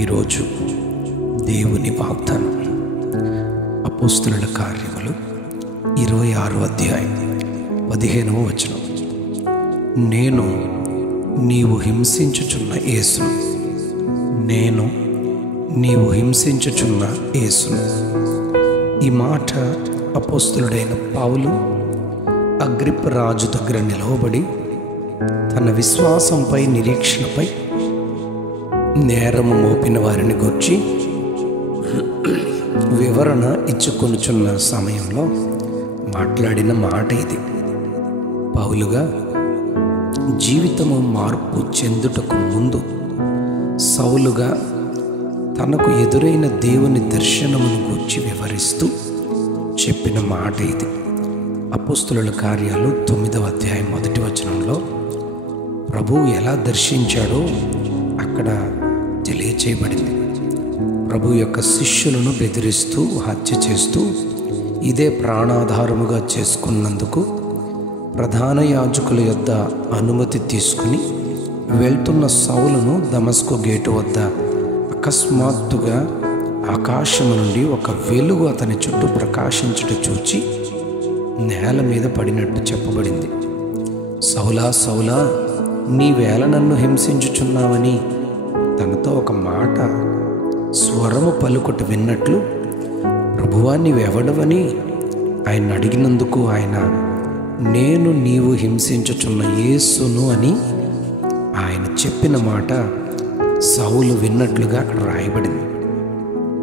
ఈరోజు దేవుని వాగ్దానం అపోస్తలుల కార్యములు 26వ అధ్యాయం 15వ వచనం. నేను నీవు హింసించుచున్న యేసును, నేను నీవు హింసించుచున్న యేసును. ఈ మాట అపోస్తలుడైన పౌలు అగ్రిప్ప రాజు దగ్గర నిలవబడి తన విశ్వాసంపై నిరీక్షణపై నేరము మోపిన వారిని గూర్చి వివరణ ఇచ్చుకొనుచున్న సమయంలో మాట్లాడిన మాట ఇది. పౌలుగా జీవితము మార్పు చెందుటకు ముందు సౌలుగా తనకు ఎదురైన దేవుని దర్శనమును గూర్చి వివరిస్తూ చెప్పిన మాట ఇది. అపోస్తలుల కార్యాలు 9వ అధ్యాయం 1వ వచనంలో ప్రభువు ఎలా దర్శించాడో అక్కడ తెలియచేయబడింది. ప్రభు యొక్క శిష్యులను బెదిరిస్తూ హత్య చేస్తూ ఇదే ప్రాణాధారముగా చేసుకున్నందుకు ప్రధాన యాజకుల యొద్ద అనుమతి తీసుకుని వెళ్తున్న సౌలును దమస్కు గేటు వద్ద అకస్మాత్తుగా ఆకాశము నుండి ఒక వెలుగు అతని చుట్టూ ప్రకాశించుట చూచి నేల మీద పడినట్టు చెప్పబడింది. సౌలా సౌలా, నీవేళ నన్ను హింసించుచున్నావని తనతో ఒక మాట స్వరము పలుకుట విన్నట్లు, ప్రభువా నీవెవడవని ఆయన అడిగినందుకు ఆయన, నేను నీవు హింసించుచున్న యేసును అని ఆయన చెప్పిన మాట సౌలు విన్నట్లుగా అక్కడ రాయబడింది.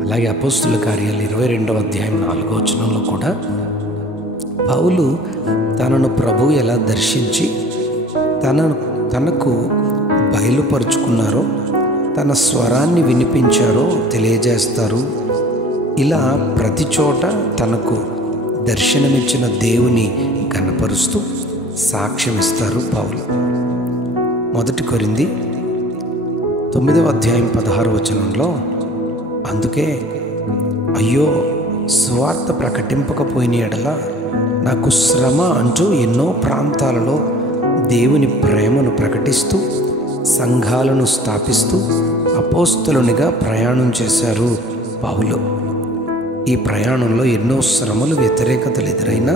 అలాగే అపోస్తలుల కార్యాలు 22వ అధ్యాయం 4వ వచనంలో కూడా పౌలు తనను ప్రభు ఎలా దర్శించి తనకు బయలుపరుచుకున్నారో, తన స్వరాన్ని వినిపించారో తెలియజేస్తారు. ఇలా ప్రతి చోట తనకు దర్శనమిచ్చిన దేవుని కనపరుస్తూ సాక్ష్యమిస్తారు పౌలు. 1 కొరింథీ 9వ అధ్యాయం 16వ వచనంలో, అందుకే అయ్యో సువార్త ప్రకటింపకపోయిన ఎడల నాకు శ్రమ అంటూ ఎన్నో ప్రాంతాలలో దేవుని ప్రేమను ప్రకటిస్తూ సంఘాలను స్థాపిస్తూ అపోస్తలునిగా ప్రయాణం చేశారు పౌలు. ఈ ప్రయాణంలో ఎన్నో శ్రమలు, వ్యతిరేకతలు ఎదురైనా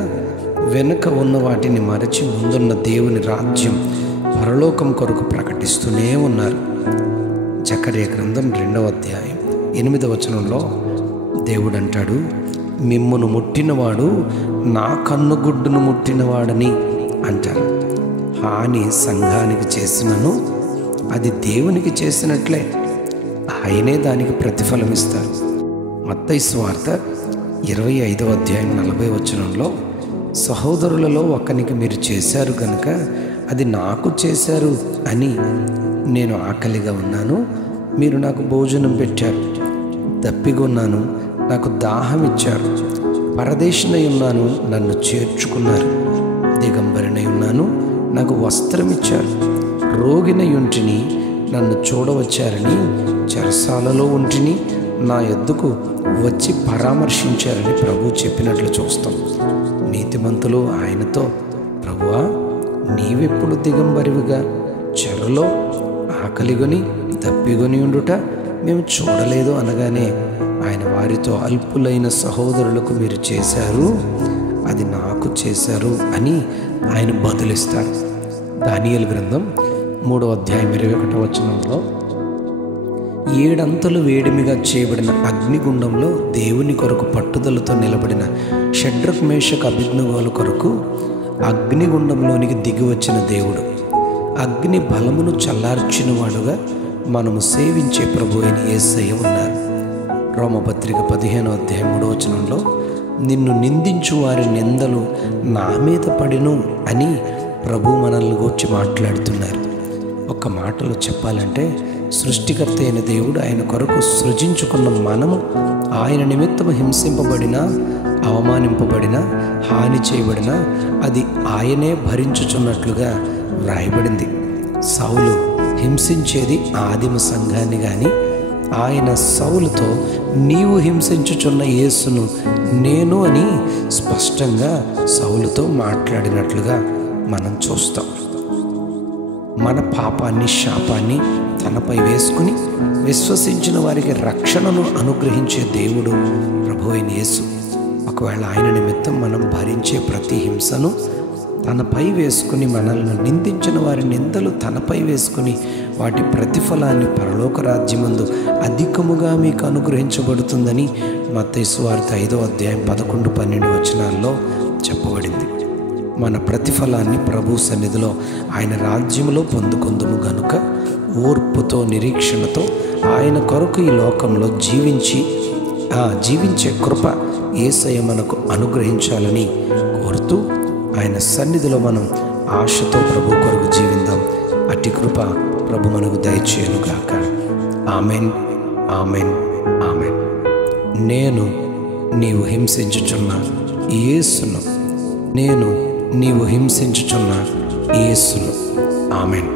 వెనుక ఉన్న వాటిని మరచి ముందున్న దేవుని రాజ్యం పరలోకం కొరకు ప్రకటిస్తూనే ఉన్నారు. జకర్యా గ్రంథం 2వ అధ్యాయం 8వ వచనంలో దేవుడు అంటాడు, మిమ్మును ముట్టినవాడు నా కన్నుగుడ్డును ముట్టినవాడని అంటారు. హాని సంఘానికి చేసినను అది దేవునికి చేసినట్లే, ఆయనే దానికి ప్రతిఫలం ఇస్తారు. మత్తయి సువార్త 25వ అధ్యాయం 40వ వచనంలో, సహోదరులలో ఒకనికి మీరు చేశారు కనుక అది నాకు చేశారు అని, నేను ఆకలిగా ఉన్నాను, మీరు నాకు భోజనం పెట్టారు, దప్పిగొన్నాను, నాకు దాహం ఇచ్చారు, పరదేశినై ఉన్నాను, నన్ను చేర్చుకున్నారు, దిగంబరినై ఉన్నాను, నాకు వస్త్రం ఇచ్చారు, రోగినై ఉంటిని, నన్ను చూడవచ్చారని, చెరసాలలో ఉంటిని, నా యొద్దకు వచ్చి పరామర్శించారని ప్రభు చెప్పినట్లు చూస్తాం. నీతిమంతులు ఆయనతో, ప్రభువా నీవెప్పుడు దిగంబరివిగా చెరలో ఆకలిగొని దప్పిగొని ఉండుట మేము చూడలేదు అనగానే ఆయన వారితో, అల్పులైన సహోదరులకు మీరు చేశారు, అది నాకు చేశారు అని ఆయన బదులిస్తారు. దానియేలు గ్రంథం 3వ అధ్యాయం 21వ వచనంలో, 7 అంతలు వేడిమిగా చేయబడిన అగ్నిగుండంలో దేవుని కొరకు పట్టుదలతో నిలబడిన షడ్రక్ మేషక్ అబేద్నెగోల కొరకు అగ్నిగుండంలోనికి దిగి వచ్చిన దేవుడు, అగ్ని బలమును చల్లార్చిన వాడుగా మనము సేవించే ప్రభు అయిన యేసయ్య ఉన్నారు. రోమపత్రిక 15వ అధ్యాయం 3వ వచనంలో, నిన్ను నిందించు వారి నిందలు నా మీద పడిను అని ప్రభు మనల్ని గూర్చి మాట్లాడుతున్నారు. ఒక మాటలో చెప్పాలంటే, సృష్టికర్త అయిన దేవుడు ఆయన కొరకు సృజించుకున్న మనము ఆయన నిమిత్తము హింసింపబడినా, అవమానింపబడినా, హాని చేయబడినా అది ఆయనే భరించుచున్నట్లుగా వ్రాయబడింది. సౌలు హింసించేది ఆదిమ సంఘాన్ని కానీ, ఆయన సౌలుతో నీవు హింసించుచున్న యేసును నేను అని స్పష్టంగా సౌలుతో మాట్లాడినట్లుగా మనం చూస్తాం. మన పాపాన్ని, శాపాన్ని తనపై వేసుకుని విశ్వసించిన వారికి రక్షణను అనుగ్రహించే దేవుడు ప్రభు అయిన యేసు. ఒకవేళ ఆయన నిమిత్తం మనం భరించే ప్రతి హింసను తనపై వేసుకుని, మనల్ని నిందించిన వారి నిందలు తనపై వేసుకుని వాటి ప్రతిఫలాన్ని పరలోక రాజ్యమందు అధికముగా మీకు అనుగ్రహించబడుతుందని మత్తయి సువార్త 5వ అధ్యాయం 11-12 వచనాల్లో చెప్పబడింది. మన ప్రతిఫలాన్ని ప్రభు సన్నిధిలో ఆయన రాజ్యంలో పొందుకొందుము గనుక ఓర్పుతో నిరీక్షణతో ఆయన కొరకు ఈ లోకంలో జీవించే కృప యేసయ్య మనకు అనుగ్రహించాలని కోరుతూ ఆయన సన్నిధిలో మనం ఆశతో ప్రభు కొరకు జీవిద్దాం. అట్టి కృప ప్రభు మనకు దయచేయునుగాక. Amen, amen, amen. నేను నీవు హింసించుచున్న యేసును, నేను నీవు హింసించుచున్న యేసును. ఆమెన్.